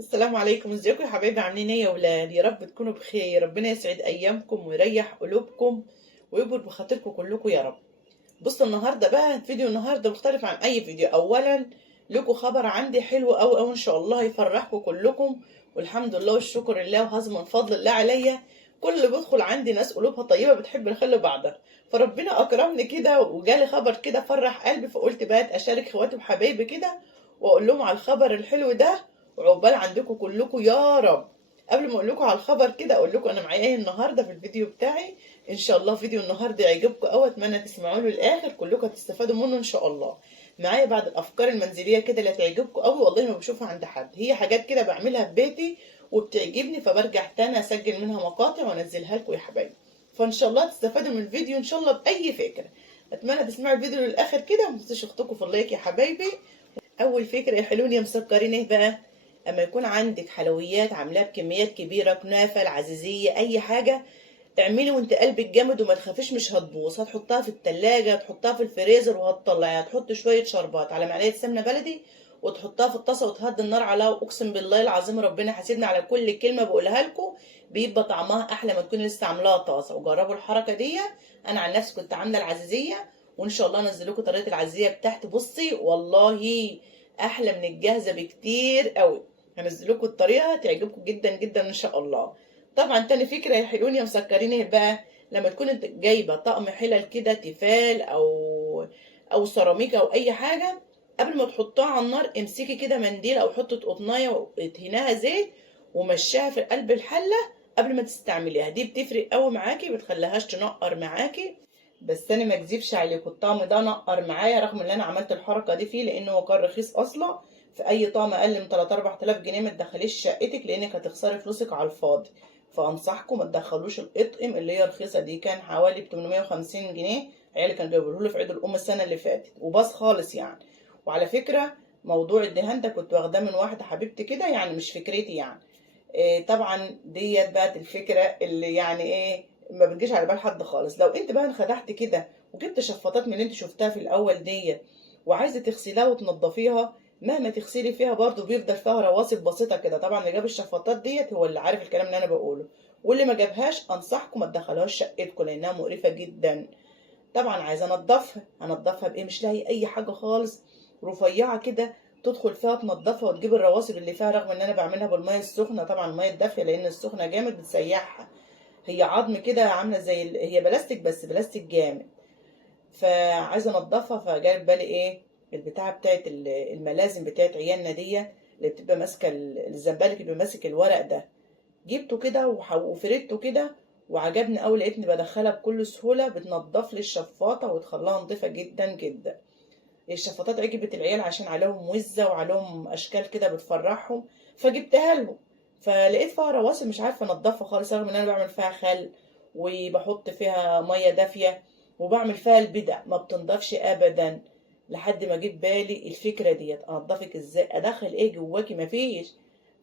السلام عليكم، ازيكم يا حبايبي؟ عاملين ايه يا ولاد؟ يا رب تكونوا بخير. ربنا يسعد ايامكم ويريح قلوبكم ويكبر بخاطركم كلكم يا رب. بصوا النهارده بقى فيديو النهارده مختلف عن اي فيديو. اولا لكم خبر عندي حلو قوي قوي ان شاء الله يفرحكم كلكم، والحمد لله والشكر لله وهذا من فضل الله عليا. كل اللي بيدخل عندي ناس قلوبها طيبه بتحب الخير لبعضها، فربنا اكرمني كده وجالي خبر كده فرح قلبي، فقلت بقى اشارك اخواتي وحبايبي كده واقول لهم على الخبر الحلو ده، وعقبال عندكم كلكم يا رب. قبل ما اقول لكم على الخبر كده اقول لكم انا معايا ايه النهارده في الفيديو بتاعي. ان شاء الله فيديو النهارده يعجبكم قوي، اتمنى تسمعوا له للاخر كلكم هتستفادوا منه ان شاء الله. معايا بعض الافكار المنزليه كده اللي هتعجبكم قوي، والله ما بشوفها عند حد، هي حاجات كده بعملها في بيتي وبتعجبني، فبرجع تاني اسجل منها مقاطع وانزلها لكم يا حبايبي. فان شاء الله تستفادوا من الفيديو ان شاء الله باي فكره. اتمنى تسمعوا الفيديو للاخر كده، وما تنسوش اختكم في اللايك يا حبايبي. اول فكره يا حلوين يا مسكرين ايه بقى؟ اما يكون عندك حلويات عاملاها بكميات كبيره، كنافه، العزيزيه، اي حاجه، اعملي وانت قلبك جامد وما تخافيش مش هتبوظ. هتحطها في التلاجة، هتحطها في الفريزر وهتطلعيها، هتحط شويه شربات على معلقه سمنه بلدي وتحطها في الطاسه وتهدي النار عليها، واقسم بالله العظيم ربنا حاسبني على كل كلمه بقولها لكم، بيبقى طعمها احلى ما تكوني لسه عاملاها طاسه. وجربوا الحركه دي. انا عن نفسي كنت عامله العزيزيه، وان شاء الله انزل لكم طريقه العزيزيه بتاعتي. بصي والله احلى من الجاهزه بكتير قوي. هنزل لكم الطريقه تعجبكم جدا جدا ان شاء الله. طبعا تاني فكره يا حلوين يا مسكرين ايه بقى؟ لما تكون انت جايبه طقم حلل كده، تيفال او سيراميك او اي حاجه، قبل ما تحطها على النار امسكي كده منديل او حطه قطنيه وادهناها زيت ومشيها في قلب الحله قبل ما تستعمليها. دي بتفرق قوي معاكي، بتخليهاش تنقر معاكي. بس انا ما اكذبش عليكم، الطعم ده نقر معايا رغم ان انا عملت الحركه دي فيه، لانه هو كان رخيص اصلا. في اي طعم اقل من 3 4000 جنيه ما تدخليش شقتك، لانك هتخسري فلوسك على الفاضي. فانصحكم ما تدخلوش الاطقم اللي هي رخيصه دي، كان حوالي ب 850 جنيه. عيالي كان جايبوه لي في عيد الام السنه اللي فاتت وباظ خالص يعني. وعلى فكره موضوع الدهان ده كنت واخداه من واحده حبيبتي كده، يعني مش فكرتي يعني. إيه طبعا ديت بقت الفكره اللي يعني ايه ما بتجيش على بال حد خالص. لو انت بقى انخدعت كده وجبت شفاطات من اللي انت شفتها في الاول ديت وعايزه تغسليها وتنضفيها، مهما تغسلي فيها برضو بيفضل فيها رواسب بسيطه كده. طبعا اللي جاب الشفاطات ديت هو اللي عارف الكلام اللي انا بقوله، واللي ما جابهاش انصحكم ما تدخلوهاش شقتكم لانها مقرفه جدا. طبعا عايزه انضفها، هنضفها بايه؟ مش لاقي اي حاجه خالص رفيعه كده تدخل فيها تنضفها وتجيب الرواسب اللي فيها، رغم ان انا بعملها بالميه السخنه. طبعا الميه الدافيه لان السخنه جامد بتسيحها. هي عظم كده عامله زي هي بلاستيك بس بلاستيك جامد. فعايزه انضفها، فجاي في بالي ايه؟ البتاعه بتاعت الملازم بتاعت عيالنا دي اللي بتبقى ماسكه الزنبال اللي بيبقى ماسك الورق ده. جبته كده وفردته كده وعجبني قوي، لقيتني بدخلها بكل سهوله بتنضف لي الشفاطه وتخليها نظيفه جدا جدا. الشفاطات عجبت العيال عشان عليهم وزه وعليهم اشكال كده بتفرحهم، فجبتها لهم. فلقيت فيها رواسب مش عارفه انضفها خالص، رغم ان انا بعمل فيها خل وبحط فيها ميه دافيه وبعمل فيها البدع، ما بتنضفش ابدا. لحد ما جيت بالي الفكره ديت انضفك ازاي، ادخل ايه جواكي؟ مفيش.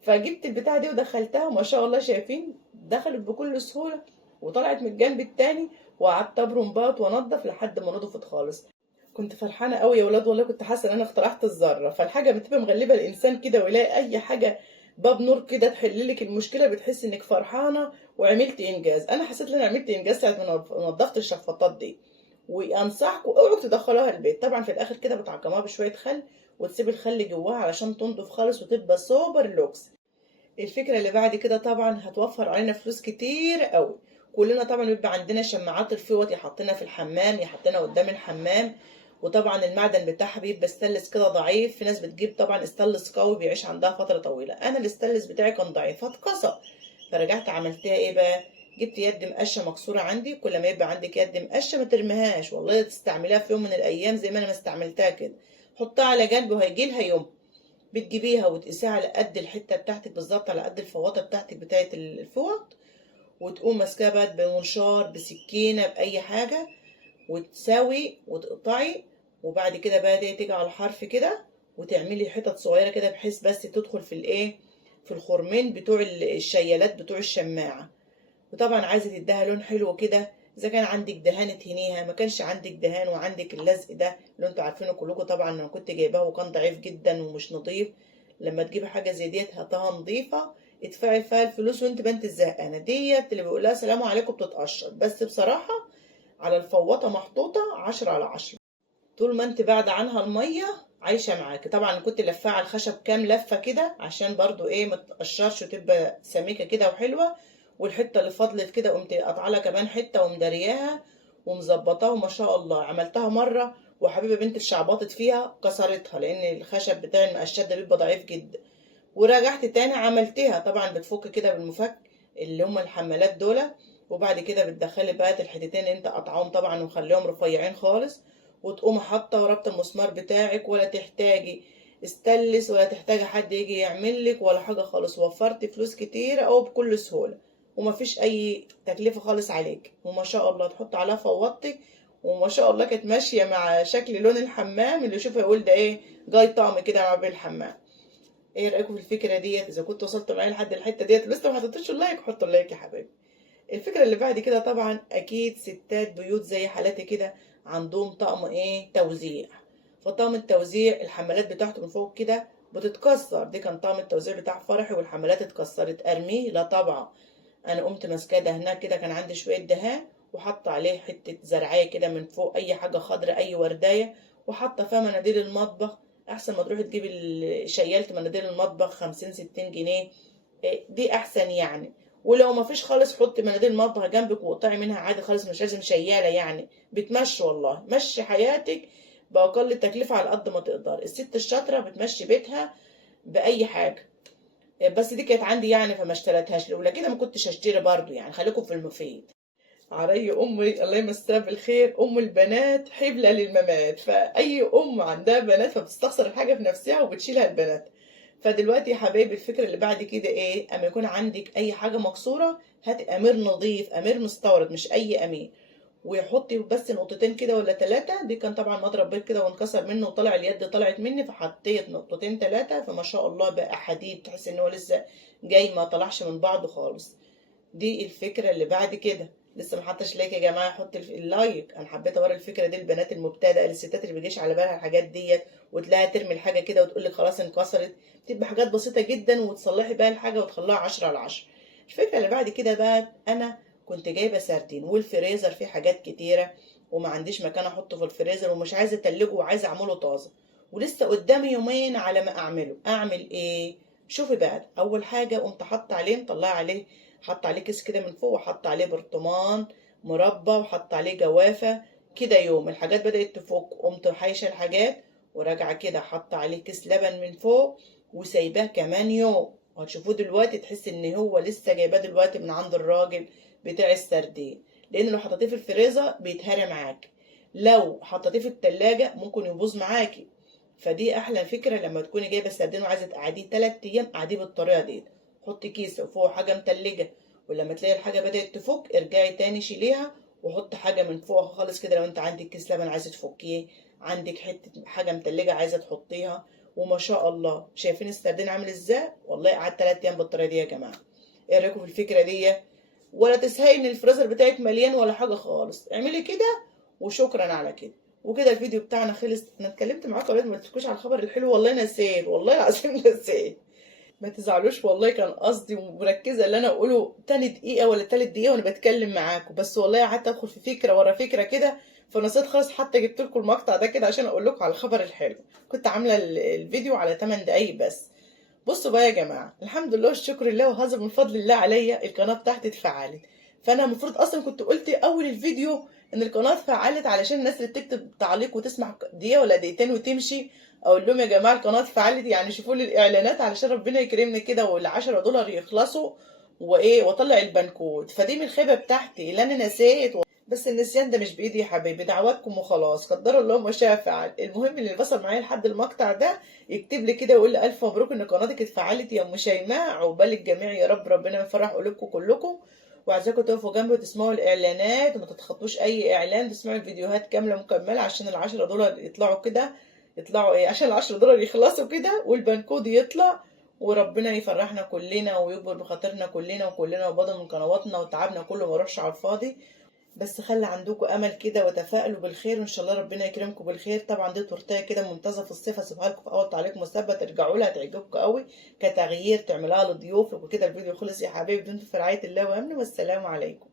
فجبت البتاعه دي ودخلتها وما شاء الله شايفين دخلت بكل سهوله وطلعت من الجنب التاني. وقعدت ابرم بقى وانضف لحد ما نضفت خالص. كنت فرحانه قوي يا ولاد، والله كنت حاسه ان انا اخترعت الذره. فالحاجه بتبقى مغلبه الانسان كده ويلاقي اي حاجه باب نور كده تحل لك المشكله، بتحس انك فرحانه وعملت انجاز. انا حسيت ان انا عملت انجاز ساعه ما نضفت الشفاطات دي. وانصحكم اوعوا تدخلوها البيت. طبعا في الاخر كده بتعقموها بشويه خل وتسيب الخل جواها علشان تنضف خالص وتبقى سوبر لوكس. الفكرة اللي بعد كده طبعا هتوفر علينا فلوس كتير قوي. كلنا طبعا بيبقى عندنا شماعات الفوط يحطنا في الحمام، يحطنا قدام الحمام. وطبعا المعدن بتاعها بيبقى استانلس كده ضعيف. في ناس بتجيب طبعا استانلس قوي بيعيش عندها فترة طويلة. انا الاستانلس بتاعي كان ضعيف فاتكسر. فرجعت عملتها ايه بقى؟ جبت يد مقشه مكسوره عندي. كل ما يبقى عندك يد مقشه ما ترميهاش، والله تستعمليها في يوم من الايام زي ما انا ما استعملتها كده. حطها على جنب وهيجي لها يوم بتجيبيها وتقيسيها على قد الحته بتاعتك بالظبط، على قد الفواطه بتاعتك بتاعت الفوط. وتقوم ماسكاها بقى بمنشار بسكينه باي حاجه وتساوي وتقطعي. وبعد كده بقى دي تيجي على الحرف كده وتعملي حتت صغيره كده بحيث بس تدخل في الايه، في الخرمين بتوع الشيالات بتوع الشماعه. وطبعا عايزه تديها لون حلو كده. اذا كان عندك دهان تهنيها، ما كانش عندك دهان وعندك اللزق ده اللي انتوا عارفينه كلكم طبعا، انا كنت جايباه وكان ضعيف جدا ومش نظيف. لما تجيبي حاجه زي ديت هاتها نظيفه، ادفعي فيها الفلوس وانت بنت الزهقانه ديت اللي بيقول لها سلام عليكم بتتقشر. بس بصراحه على الفوطه محطوطه 10/10. طول ما انت بعد عنها الميه عايشه معاكي. طبعا كنت لفاها على الخشب كام لفه كده عشان برضو ايه ما تقشرش وتبقى سميكه كده وحلوه. والحته اللي فضلت كده قمت قاطعه لها كمان حته ومدرياها ومظبطاها، وما شاء الله عملتها مره وحبيبه بنت الشعبطت فيها كسرتها، لان الخشب بتاع المقشات ده بيبقى ضعيف جدا. ورجعت تاني عملتها. طبعا بتفك كده بالمفك اللي هم الحمالات دول، وبعد كده بتدخلي بقى الحتتين اللي انت قطعهم طبعا وخليهم رفيعين خالص، وتقوم حاطه وربط المسمار بتاعك. ولا تحتاجي استلس ولا تحتاجي حد يجي يعمل لك ولا حاجه خالص. وفرتي فلوس كتير او بكل سهوله، ومفيش اي تكلفه خالص عليك. وما شاء الله تحط عليها فوطتك، وما شاء الله كانت ماشيه مع شكل لون الحمام. اللي يشوفها يقول ده ايه، جاي طعم كده مع بالحمام. ايه رايكم في الفكره ديت؟ اذا كنت وصلت معايا لحد الحته ديت لسه ما حطيتوش اللايك، حطوا اللايك يا حبايبي. الفكره اللي بعد كده طبعا اكيد ستات بيوت زي حالاتي كده عندهم طقم ايه توزيع. فطقم التوزيع الحمالات بتاعته من فوق كده بتتكسر. دي كان طقم التوزيع بتاع فرحي والحمالات اتكسرت. ارميه؟ لا طبعا. انا قمت ماسكاه دهناه كده، كان عندي شويه دهان، وحط عليه حته زرعيه كده من فوق، اي حاجه خضراء اي وردايه، وحاطه فيها مناديل المطبخ. احسن ما تروحي تجيبي شيلت مناديل المطبخ 50-60 جنيه، دي احسن يعني. ولو ما فيش خالص حطي مناديل المطبخ جنبك وقطعي منها عادي خالص، مش لازم شياله يعني. بتمشي والله، مشي حياتك باقل تكلفه على قد ما تقدر. الست الشاطره بتمشي بيتها باي حاجه. بس دي كانت عندي يعني فما اشتريتهاش. لولا كده ما كنتش هشتري برضو يعني. خليكم في المفيد. علي امي الله يمسها بالخير، ام البنات حبلة للممات. فاي ام عندها بنات فبتستخسر الحاجه في نفسها وبتشيلها البنات. فدلوقتي يا حبايبي الفكره اللي بعد كده ايه، اما يكون عندك اي حاجه مكسوره هاتي امير نظيف، امير مستورد مش اي امير، ويحطي بس نقطتين كده ولا 3. دي كان طبعا مضرب بيض كده وانكسر منه وطلع اليد طلعت مني، فحطيت نقطتين 3، فما شاء الله بقى حديد تحس ان هو لسه جاي ما طلعش من بعضه خالص. دي الفكره اللي بعد كده. لسه ما حطش لايك يا جماعه، حط اللايك. انا حبيت اوري الفكره دي للبنات المبتدئه، للستات اللي بيجيش على بالها الحاجات ديت وتلاقيها ترمي الحاجه كده وتقول لك خلاص انكسرت. بتبقى حاجات بسيطه جدا وتصلحي بيها الحاجه وتخليها 10/10. الفكره اللي بعد كده بقى، انا كنت جايبه سردين والفريزر فيه حاجات كتيره، وما عنديش مكان احطه في الفريزر، ومش عايزه اتلجه وعايزه اعمله طازه، ولسه قدامي يومين على ما اعمله. اعمل ايه؟ شوفي بقى. اول حاجه قمت حاطه عليه، مطلعه عليه، حط عليه كيس كده من فوق، وحط عليه برطمان مربى، وحط عليه جوافة كده. يوم الحاجات بدأت تفك قمت حايشة الحاجات وراجعة كده، حط عليه كيس لبن من فوق وسايباه كمان يوم. وهتشوفوه دلوقتي تحس ان هو لسه جايباه دلوقتي من عند الراجل بتاع السردين. لان لو حطيتيه في الفريزر بيتهرى معاكي، لو حطيتيه في التلاجة ممكن يبوظ معاكي. فدي احلى فكرة لما تكوني جايبة سردين وعايزة تقعديه 3 ايام، قعديه بالطريقة دي. حطي كيس وفوق حاجة متلجة، ولما تلاقي الحاجة بدأت تفك ارجعي تاني شيليها وحط حاجة من فوق خالص كده. لو انت عندك كيس لبن عايزة تفكيه، عندك حتة حاجة متلجة عايزة تحطيها. وما شاء الله شايفين السردين عامل ازاي؟ والله قعدت 3 ايام بالطريقة دي يا جماعة. ايه رأيكم في الفكرة دي؟ ولا تسهي ان الفريزر بتاعك مليان ولا حاجة خالص. اعملي كده وشكرا على كده. وكده الفيديو بتاعنا خلص. انا اتكلمت معاكم ولاد ما تفكوش على الخبر الحلو، والله نسيت، والله العظيم نسيت. ما تزعلوش والله، كان قصدي ومركزه اللي انا اقوله تاني دقيقه ولا تالت دقيقه وانا بتكلم معاكم، بس والله قعدت ادخل في فكره ورا فكره كده فنسيت خالص. حتى جبت لكم المقطع ده كده عشان اقول لكم على الخبر الحلو. كنت عامله الفيديو على 8 دقايق بس. بصوا بقى يا جماعه، الحمد لله والشكر لله وهذا من فضل الله عليا، القناه بتاعتي اتفعلت. فانا المفروض اصلا كنت قلت اول الفيديو ان القناه اتفعلت علشان الناس اللي بتكتب تعليق وتسمع دقيقه ولا دقيقتين وتمشي، اقول لهم يا جماعه القناه اتفعلت يعني شوفوا لي الاعلانات علشان ربنا يكرمني كده وال10 دولار يخلصوا وايه واطلع البنكود. فدي من الخيبه بتاعتي اللي انا نسيت. بس النسيان ده مش بايدي يا حبايبي، دعواتكم وخلاص، قدر الله ما شاء فعل. المهم اللي وصل معايا لحد المقطع ده يكتب لي كده ويقول لي الف مبروك ان قناتك اتفعلت يا ام شيماء، عقبال الجميع يا رب، ربنا يفرح قلوبكم كلكم. وعايزاكم تقفوا جنبي وتسمعوا الاعلانات وما تتخطوش اي اعلان، تسمعوا الفيديوهات كامله مكمله عشان ال10 دولار يطلعوا كده، يطلعوا ايه، عشان ال10 دولار يخلصوا كده والبنكود يطلع، وربنا يفرحنا كلنا ويكبر بخاطرنا كلنا، وكلنا وبضل من قنواتنا وتعبنا كله ما يروحش على الفاضي. بس خلي عندكم امل كده وتفائلوا بالخير، وان شاء الله ربنا يكرمكم بالخير. طبعا دي تورتيه كده ممتازه في الصيف، هسيبها لكم في اول تعليق مثبت ترجعوا لها تعجبكم قوي كتغيير تعملوها لضيوفك وكده. الفيديو خلص يا حبايبي، دمتم في رعايه الله وامنه، والسلام عليكم.